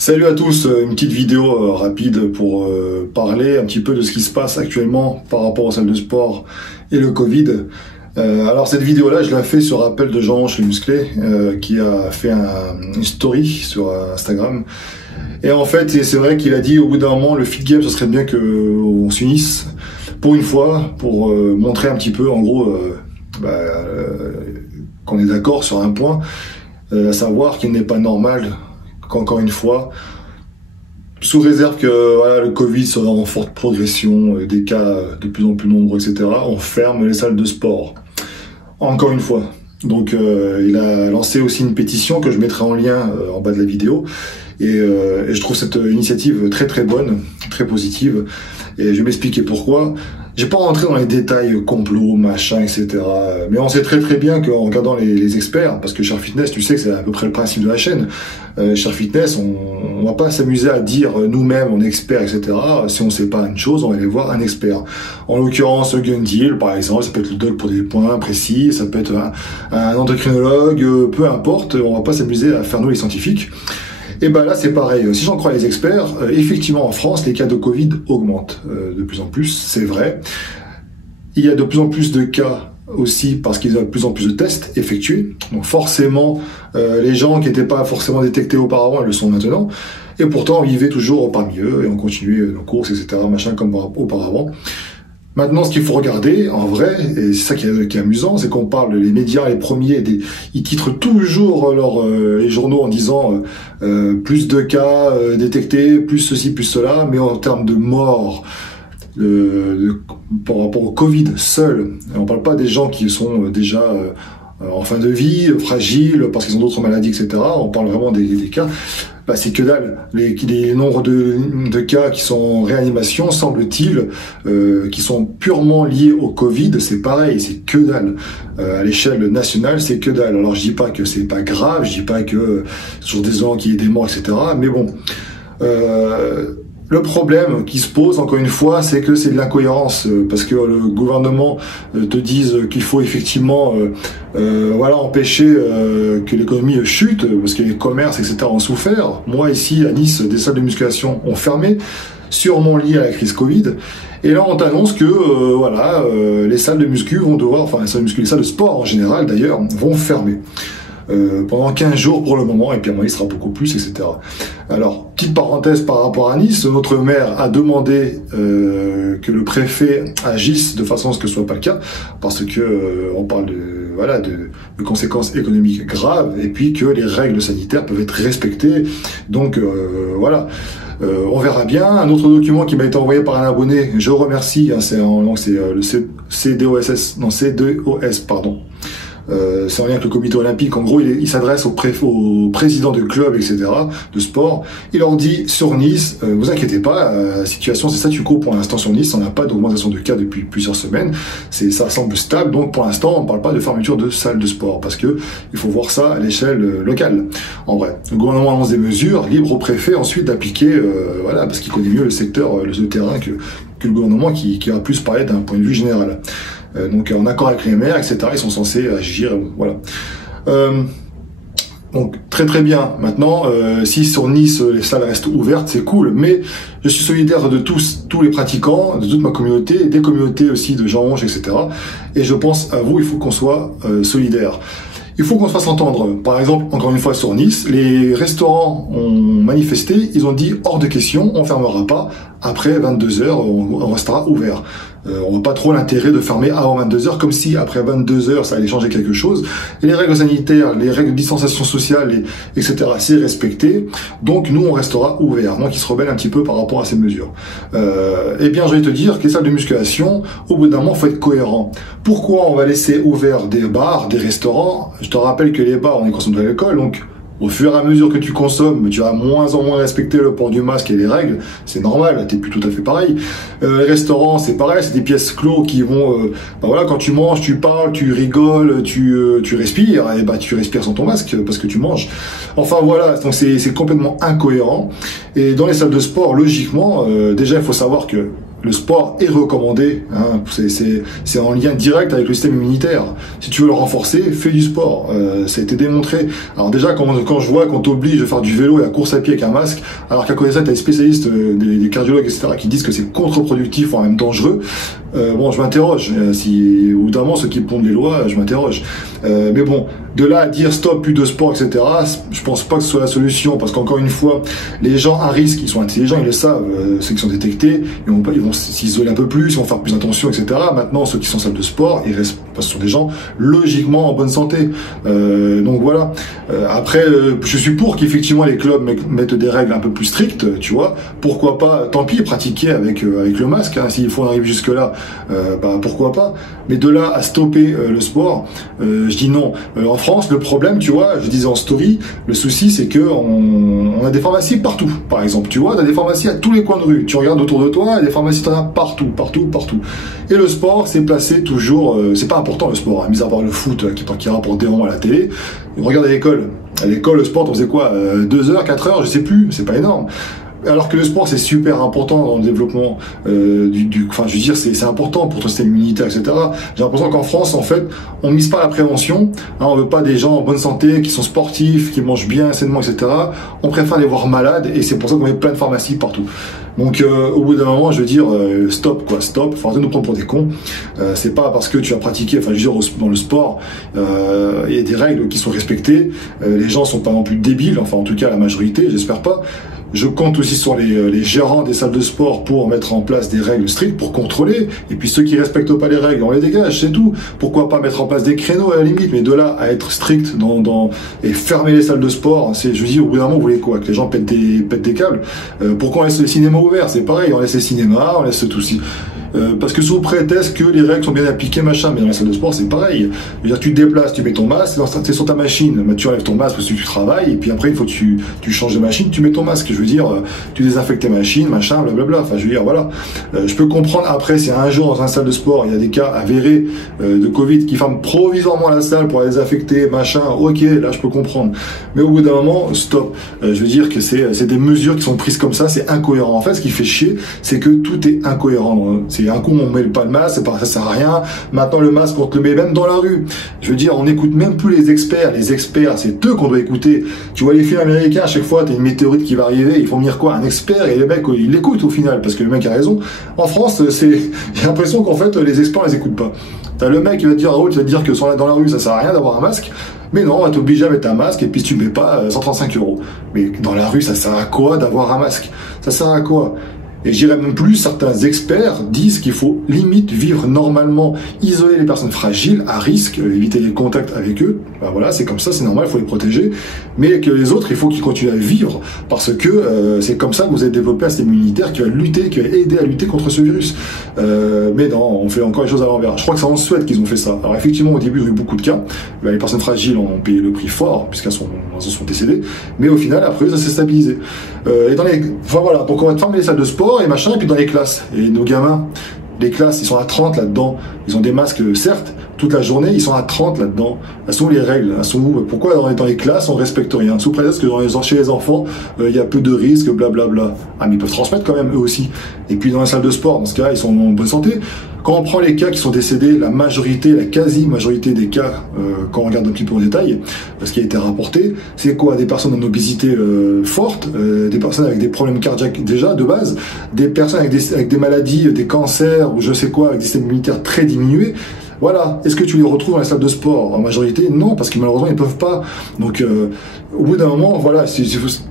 Salut à tous, une petite vidéo rapide pour parler un petit peu de ce qui se passe actuellement par rapport aux salles de sport et le Covid. Alors cette vidéo-là, je l'ai fait sur appel de Jean chez Musclé, qui a fait une story sur Instagram. Et en fait, c'est vrai qu'il a dit au bout d'un moment, le fit game, ce serait bien qu'on s'unisse pour une fois, pour montrer un petit peu, en gros, qu'on est d'accord sur un point, à savoir qu'il n'est pas normal qu'encore une fois, sous réserve que voilà, le Covid soit en forte progression, des cas de plus en plus nombreux, etc., on ferme les salles de sport. Encore une fois. Donc il a lancé aussi une pétition que je mettrai en lien en bas de la vidéo. Et je trouve cette initiative très très bonne, très positive. Et je vais m'expliquer pourquoi. J'ai pas rentré dans les détails complot, machin, etc. Mais on sait très très bien qu'en regardant les experts, parce que Cher Fitness, tu sais que c'est à peu près le principe de la chaîne. Cher Fitness, on va pas s'amuser à dire nous-mêmes on est experts, etc. Si on sait pas une chose, on va aller voir un expert. En l'occurrence, Gun Deal, par exemple, ça peut être le doc pour des points précis, ça peut être un endocrinologue, peu importe. On va pas s'amuser à faire nous les scientifiques. Et ben là c'est pareil, si j'en crois les experts, effectivement en France les cas de Covid augmentent de plus en plus, c'est vrai. Il y a de plus en plus de cas aussi parce qu'il y a de plus en plus de tests effectués, donc forcément les gens qui n'étaient pas forcément détectés auparavant, ils le sont maintenant, et pourtant on vivait toujours parmi eux et on continuait nos courses, etc., machin comme auparavant. Maintenant, ce qu'il faut regarder, en vrai, et c'est ça qui est amusant, c'est qu'on parle, les médias, les premiers, ils titrent toujours les journaux en disant plus de cas détectés, plus ceci, plus cela, mais en termes de morts, par rapport au Covid seul, on parle pas des gens qui sont déjà en fin de vie, fragiles, parce qu'ils ont d'autres maladies, etc. On parle vraiment des cas. Bah, c'est que dalle. Les nombres de cas qui sont en réanimation, semble-t-il, qui sont purement liés au Covid, c'est pareil, c'est que dalle. À l'échelle nationale, c'est que dalle. Alors je dis pas que c'est pas grave, je dis pas que sur des gens qui y ait des morts, etc. Mais bon, le problème qui se pose, encore une fois, c'est que c'est de l'incohérence, parce que le gouvernement te dise qu'il faut effectivement empêcher que l'économie chute, parce que les commerces, etc. ont souffert. Moi, ici, à Nice, des salles de musculation ont fermé, sûrement liées à la crise Covid. Et là, on t'annonce que les salles de muscu vont devoir, enfin les salles de sport en général d'ailleurs, vont fermer. Pendant 15 jours pour le moment, et puis à mon avis, il sera beaucoup plus, etc. Alors, petite parenthèse par rapport à Nice, notre maire a demandé que le préfet agisse de façon à ce que ce soit pas le cas, parce que on parle de conséquences économiques graves, et puis que les règles sanitaires peuvent être respectées. Donc on verra bien. Un autre document qui m'a été envoyé par un abonné, je remercie, c'est le CDOS, pardon. C'est en lien avec le comité olympique. En gros, il s'adresse au président de club, etc., de sport. Il leur dit, sur Nice, vous inquiétez pas, la situation c'est statu quo pour l'instant sur Nice, on n'a pas d'augmentation de cas depuis plusieurs semaines, ça semble stable, donc pour l'instant on ne parle pas de fermeture de salles de sport, parce que il faut voir ça à l'échelle locale. En vrai, le gouvernement annonce des mesures, libre au préfet ensuite d'appliquer, parce qu'il connaît mieux le secteur, le terrain que le gouvernement qui va plus parler d'un point de vue général. Donc en accord avec les maires, etc., ils sont censés agir, voilà. Donc très très bien. Maintenant, si sur Nice les salles restent ouvertes, c'est cool, mais je suis solidaire de tous les pratiquants, de toute ma communauté, des communautés aussi de Jean Ronge, etc. Et je pense à vous, il faut qu'on soit solidaires. Il faut qu'on se fasse entendre. Par exemple, encore une fois sur Nice, les restaurants ont manifesté, ils ont dit hors de question, on fermera pas. Après 22 heures, on restera ouvert. On voit pas trop l'intérêt de fermer avant 22 heures, comme si après 22 heures ça allait changer quelque chose. Et les règles sanitaires, les règles de distanciation sociale, etc., c'est respecté. Donc nous, on restera ouvert. Moi qui se rebelle un petit peu par rapport à ces mesures. Eh bien, je vais te dire que les salles de musculation, au bout d'un moment, faut être cohérent. Pourquoi on va laisser ouvert des bars, des restaurants? Je te rappelle que les bars, on y consomme de l'alcool, donc au fur et à mesure que tu consommes, tu vas moins en moins respecter le port du masque et les règles. C'est normal, t'es plus tout à fait pareil. Les restaurants, c'est pareil, c'est des pièces clos qui vont... quand tu manges, tu parles, tu rigoles, tu respires, et tu respires sans ton masque parce que tu manges. Enfin voilà, donc c'est complètement incohérent. Et dans les salles de sport, logiquement, déjà il faut savoir que le sport est recommandé, hein, c'est en lien direct avec le système immunitaire. Si tu veux le renforcer, fais du sport. Ça a été démontré. Alors déjà, quand je vois qu'on t'oblige de faire du vélo et la course à pied avec un masque, alors qu'à côté de ça, tu as des spécialistes, des cardiologues, etc., qui disent que c'est contre-productif, voire même dangereux, bon, je m'interroge. Si, au bout d'un moment, ceux qui pondent les lois, je m'interroge. Mais bon, de là à dire stop, plus de sport, etc., je pense pas que ce soit la solution, parce qu'encore une fois, les gens à risque, ils sont intelligents, ils le savent, ceux qui sont détectés, ils vont s'isoler un peu plus, ils vont faire plus attention, etc. Maintenant, ceux qui sont en salle de sport, ils restent, parce que ce sont des gens logiquement en bonne santé. Donc voilà. Après, je suis pour qu'effectivement les clubs mettent des règles un peu plus strictes, tu vois. Pourquoi pas, tant pis, pratiquer avec le masque, hein, s'il faut en arriver jusque là, bah pourquoi pas. Mais de là à stopper le sport, je dis non. En France, le problème, tu vois, je disais en story, le souci c'est que on a des pharmacies partout, par exemple, tu vois, t'as des pharmacies à tous les coins de rue. Tu regardes autour de toi, il y a des pharmacies, t'en as partout. Et le sport, c'est placé toujours, c'est pas important le sport, hein, mis à part le foot qui rapporte des ronds à la télé. Regarde à l'école. À l'école, le sport, on faisait quoi, 2 heures, 4 heures, je sais plus, c'est pas énorme. Alors que le sport c'est super important dans le développement enfin je veux dire c'est important pour ton système immunitaire, etc. J'ai l'impression qu'en France en fait on mise pas la prévention, hein, on veut pas des gens en bonne santé qui sont sportifs, qui mangent bien sainement, etc. On préfère les voir malades et c'est pour ça qu'on met plein de pharmacies partout. Donc au bout d'un moment je veux dire stop, faut arrêter de nous prendre pour des cons. C'est pas parce que tu as pratiqué, enfin je veux dire dans le sport il y a des règles qui sont respectées, les gens sont pas non plus débiles, enfin en tout cas la majorité, j'espère pas. Je compte aussi sur les gérants des salles de sport pour mettre en place des règles strictes pour contrôler. Et puis ceux qui respectent pas les règles, on les dégage, c'est tout. Pourquoi pas mettre en place des créneaux à la limite, mais de là à être strict et fermer les salles de sport, je veux dire, au bout d'un moment, vous voulez quoi? Que les gens pètent des câbles? Pourquoi on laisse les cinémas ouverts? C'est pareil, on laisse les cinémas, on laisse tout aussi. Parce que sous prétexte que les règles sont bien appliquées, machin, mais dans la salle de sport c'est pareil. Je veux dire, tu te déplaces, tu mets ton masque, c'est sur ta machine, tu enlèves ton masque parce que tu travailles, et puis après il faut que tu changes de machine, tu mets ton masque. Je veux dire, tu désinfectes tes machines, machin, blablabla. Enfin, je veux dire, voilà. Je peux comprendre après, si un jour dans une salle de sport il y a des cas avérés de Covid qui ferment provisoirement la salle pour la désinfecter, machin, ok, là je peux comprendre. Mais au bout d'un moment, stop. Je veux dire que c'est des mesures qui sont prises comme ça, c'est incohérent. En fait, ce qui fait chier, c'est que tout est incohérent. C'est un coup on met pas le masque, ça sert à rien. Maintenant le masque on te le met même dans la rue. Je veux dire, on n'écoute même plus les experts. Les experts, c'est eux qu'on doit écouter. Tu vois les films américains, à chaque fois t'as une météorite qui va arriver, ils vont venir quoi, un expert, et les mecs ils l'écoutent au final parce que le mec a raison. En France, j'ai l'impression qu'en fait les experts les écoutent pas. T'as le mec qui va te dire, tu vas te dire que dans la rue ça sert à rien d'avoir un masque. Mais non, on va t'obliger à mettre un masque et puis si tu mets pas 135 €. Mais dans la rue, ça sert à quoi d'avoir un masque? Ça sert à quoi? Et j'irais même plus, certains experts disent qu'il faut limite vivre normalement, isoler les personnes fragiles, à risque, éviter les contacts avec eux. Ben voilà, c'est comme ça, c'est normal, il faut les protéger. Mais que les autres, il faut qu'ils continuent à vivre, parce que c'est comme ça que vous avez développé un système immunitaire qui va aider à lutter contre ce virus. Mais non, on fait encore les choses à l'envers. Je crois que c'est en Suède qu'ils ont fait ça. Alors effectivement, au début, il y a eu beaucoup de cas. Ben, les personnes fragiles ont payé le prix fort, puisqu'elles sont décédées. Mais au final, après, ça s'est stabilisé. Enfin voilà, donc on va fermer les salles de sport et machin, et puis dans les classes. Et nos gamins, les classes, ils sont à 30 là-dedans. Ils ont des masques, certes, toute la journée, ils sont à 30 là-dedans. Elles sont où les règles? Elles sont où? Pourquoi dans les classes, on respecte rien? Sous prétexte que chez les enfants, il y a peu de risques, blablabla. Ah, mais ils peuvent transmettre quand même, eux aussi. Et puis dans les salles de sport, dans ce cas-là, ils sont en bonne santé. Quand on prend les cas qui sont décédés, la quasi-majorité des cas, quand on regarde un petit peu en détail, ce qui a été rapporté, c'est quoi? Des personnes en obésité forte, des personnes avec des problèmes cardiaques déjà, de base, des personnes avec des maladies, des cancers, ou je sais quoi, avec des systèmes immunitaires très diminués. Voilà. Est-ce que tu les retrouves dans la salle de sport? En majorité, non, parce que malheureusement, ils ne peuvent pas. Donc, au bout d'un moment, voilà,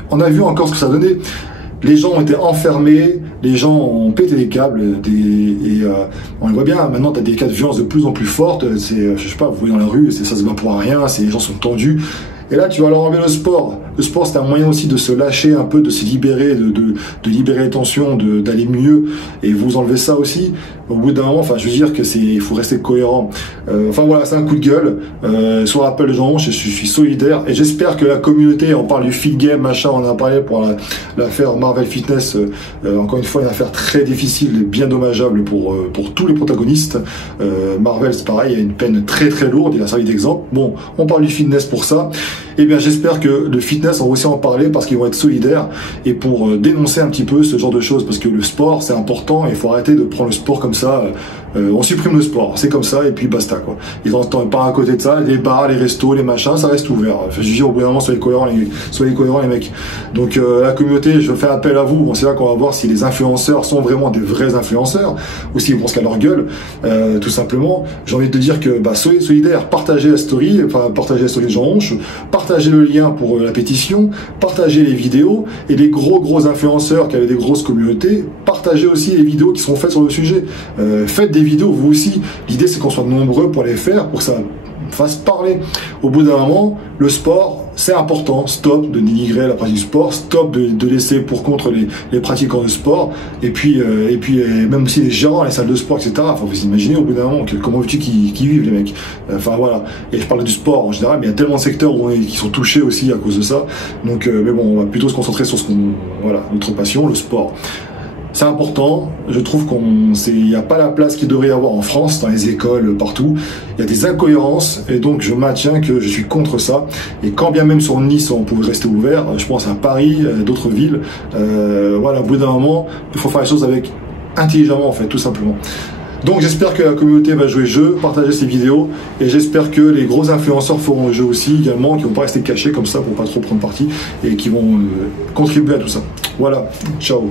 on a vu encore ce que ça donnait. Les gens ont été enfermés, les gens ont pété les câbles, on le voit bien, maintenant tu as des cas de violence de plus en plus fortes, je sais pas, vous voyez dans la rue, ça se bat pour rien, les gens sont tendus. Et là, tu vas leur enlever le sport. Le sport, c'est un moyen aussi de se lâcher un peu, de se libérer, de libérer les tensions, d'aller mieux. Et vous enlevez ça aussi. Au bout d'un moment, enfin, je veux dire que il faut rester cohérent. Enfin voilà, c'est un coup de gueule. Sur l'appel de Jean, je suis solidaire. Et j'espère que la communauté, on parle du fit game, machin, on en a parlé pour l'affaire Marvel Fitness. Encore une fois, une affaire très difficile et bien dommageable pour tous les protagonistes. Marvel, c'est pareil, il y a une peine très très lourde, il a servi d'exemple. Bon, on parle du fitness pour ça. Eh bien, j'espère que le fitness business, on va aussi en parler parce qu'ils vont être solidaires et pour dénoncer un petit peu ce genre de choses, parce que le sport c'est important et il faut arrêter de prendre le sport comme ça. On supprime le sport, c'est comme ça et puis basta quoi. Et dans ce temps, pas à côté de ça, les bars, les restos, les machins, ça reste ouvert. Enfin, je veux dire, au bout d'un moment, soyez cohérents les mecs. Donc la communauté, je fais appel à vous. Bon, c'est là qu'on va voir si les influenceurs sont vraiment des vrais influenceurs ou s'ils vont se qu'à leur gueule, tout simplement. J'ai envie de te dire que soyez solidaires, partagez la story, enfin partagez la story de Jean Ronche, partagez le lien pour la pétition, partagez les vidéos et les gros influenceurs qui avaient des grosses communautés, partagez aussi les vidéos qui sont faites sur le sujet. Faites des vidéos vous aussi. L'idée c'est qu'on soit nombreux pour les faire, pour que ça fasse parler. Au bout d'un moment, le sport c'est important. Stop de dénigrer la pratique du sport, stop de laisser pour contre les pratiquants de sport, et puis même aussi les gérants, les salles de sport, etc. Enfin, vous imaginez au bout d'un moment comment veux-tu qu'ils vivent les mecs. Enfin voilà. Et je parle du sport en général, mais il y a tellement de secteurs qui sont touchés aussi à cause de ça. Donc, mais bon, on va plutôt se concentrer sur notre passion, le sport. C'est important, je trouve il n'y a pas la place qu'il devrait y avoir en France, dans les écoles, partout. Il y a des incohérences et donc je maintiens que je suis contre ça. Et quand bien même sur Nice on pouvait rester ouvert, je pense à Paris, d'autres villes, voilà, au bout d'un moment, il faut faire les choses avec intelligemment en fait, tout simplement. Donc j'espère que la communauté va jouer le jeu, partager ces vidéos, et j'espère que les gros influenceurs feront le jeu aussi également, qui vont pas rester cachés comme ça pour pas trop prendre parti, et qui vont contribuer à tout ça. Voilà, ciao.